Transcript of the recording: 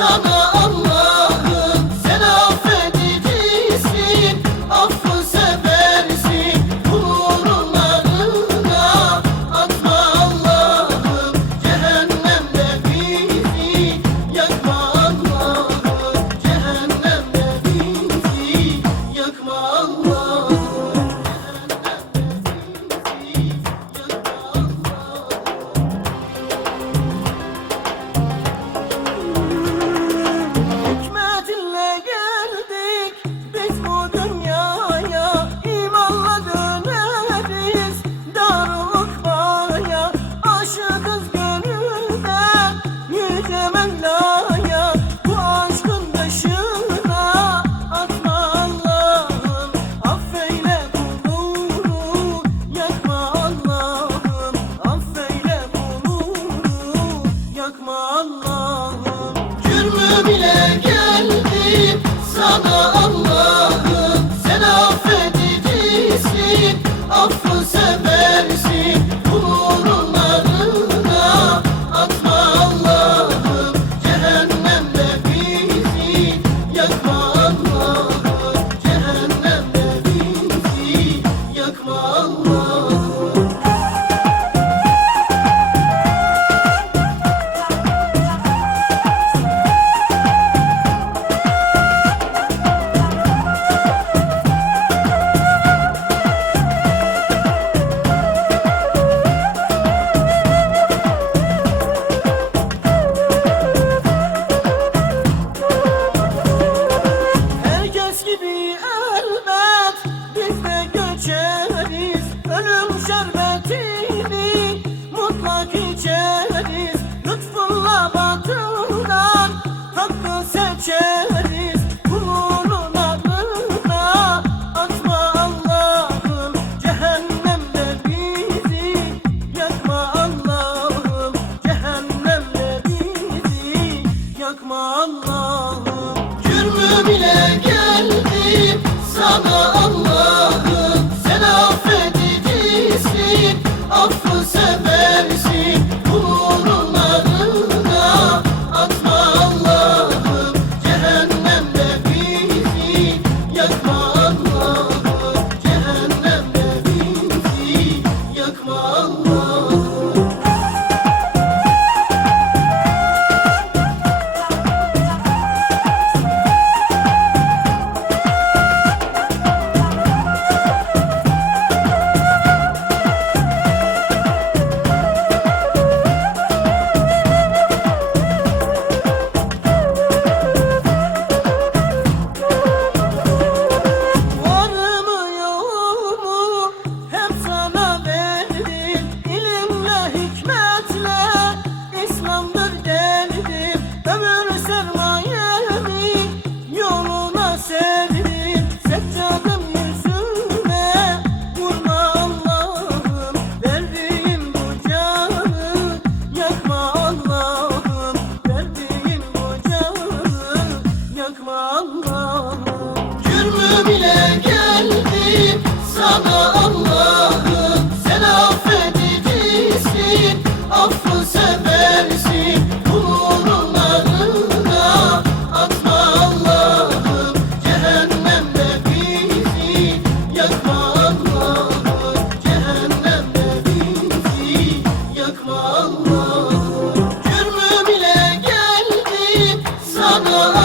Sana Allah'ım